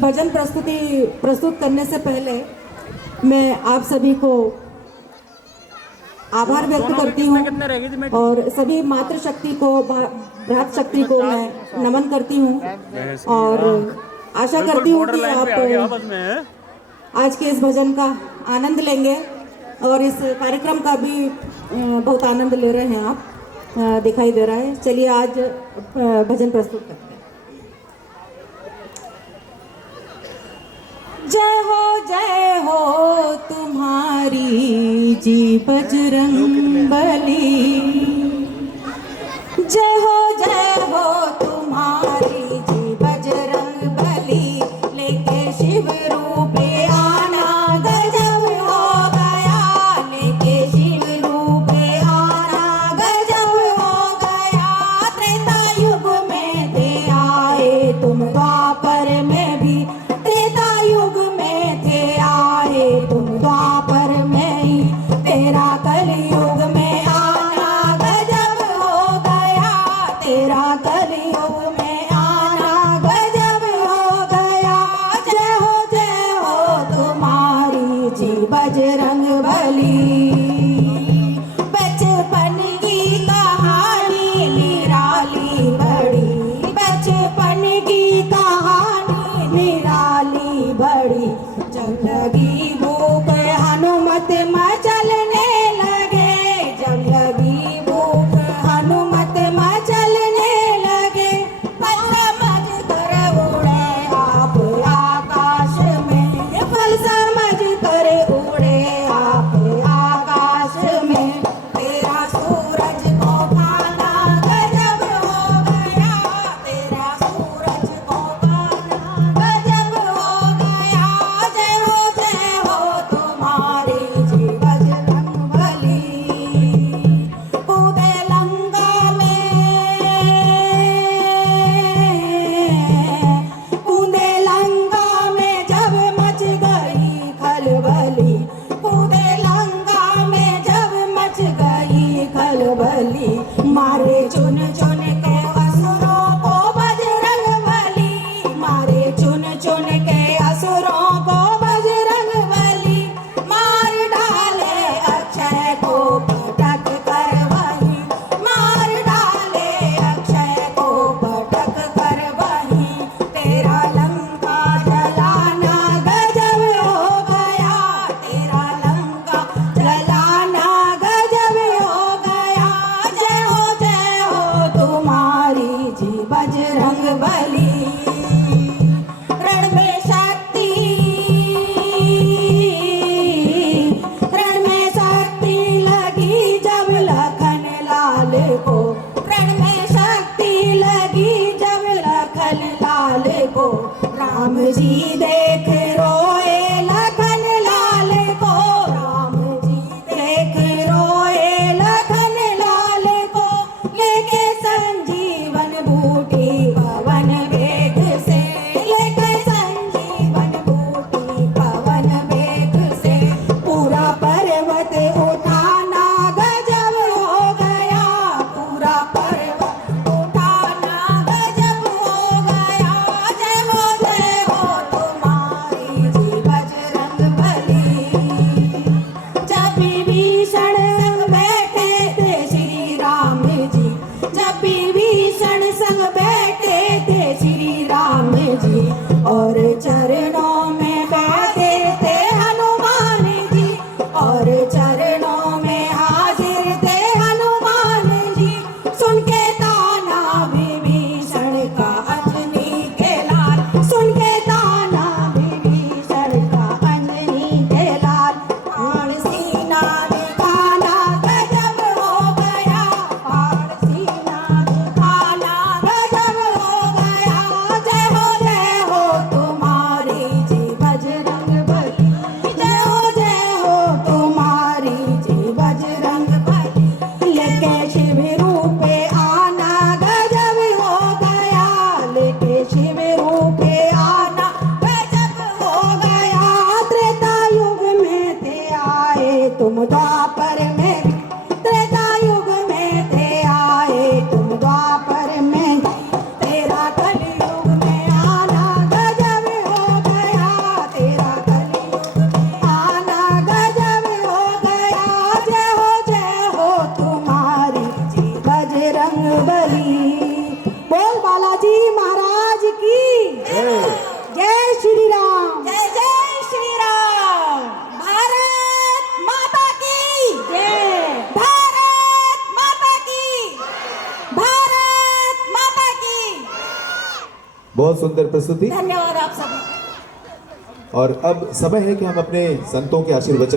भजन प्रस्तुत करने से पहले मैं आप सभी को आभार व्यक्त करती हूँ और सभी मातृशक्ति को, भ्रात शक्ति को मैं नमन करती हूँ और आशा करती हूँ कि आप आज के इस भजन का आनंद लेंगे और इस कार्यक्रम का भी बहुत आनंद ले रहे हैं आप, दिखाई दे रहा है। चलिए आज भजन प्रस्तुत करते हैं। जय हो तुम्हारी जी बजरंग बली, जय हो तुम्हारी जी बजरंग बली, लेके शिव रूपे आना गजब हो गया, लेके शिव रूपे आना गजब हो गया। त्रेता युग में थे आए तुम, द्वापर में भी त्रेता युग में थे आए तुम, द्वापर में ही तेरा कलयुग में आना गजब हो गया, तेरा कलयुग में आना गजब हो गया। जय हो तुम्हारी जी बजरंग बली। बचपन की कहानी निराली बड़ी, बचपन की कहानी निराली बड़ी, जब लगी भूख हनुमत मचलने लगे, जब लगी भूख हनुमत मचलने लगे। फल समझ कर उड़े आप आकाश में, फल समझ कर उड़े आप आकाश में, तेरा सूरज को पाना गजब हो गया, तेरा सूरज को पाना गजब हो गया। जय हो तुम्हारी जी बजरंग बली। कूदे लंका में, कूदे लंका में जब मच गई खलबली, कूदे लंका में जब मच गई खलबली, मारे चुन चुन के असुरों को बजरंग बली, मारे चुन चुन के असुरों को बजरंग बली, मार डाले अक्षय को पटक कर वही, मार डाले अक्षय को पटक कर वही, तेरा लंका जलाना गजब हो गया, तेरा लंका जलाना गजब हो गया। जय हो तुम्हारी जी बजरंग बली। रण में शक्ति, रण में शक्ति लगी जब लखन लाल को, रण में शक्ति लगी जब लखन लाल को, राम जी देख रोए लखन लाल को, राम जी देख रोए लखन लाल को, लेके संजीवन बूटी पवन वेग से, लेके संजीवन बूटी पवन वेग से, पूरा पर्वत उठाना गजब हो गया, पूरा पर्वत उठाना गजब हो गया। जय हो तुम्हारी जी बजरंग बली। जब विभीषण संग बैठे थे श्री राम जी, जब विभीषण संग बैठे थे श्री राम जी, और चरणों में हाजिर थे हनुमान जी, और चरणों में हाजिर थे हनुमान जी, सुन के ताना विभीषण का अंजनी के लाल, सुन के ताना विभीषण का अंजनी के लाल, बाण सीना दिखाना गजब हो गया, बाण सीना दिखाना गजब हो गया। जय हो तुम्हारी बली। बोल बालाजी महाराज की जय श्री राम। जय जय श्री राम। भारत माता की जय। भारत माता की भारत माता की। बहुत सुंदर प्रस्तुति। धन्यवाद आप सभी। और अब समय है कि हम अपने संतों के आशीर्वचन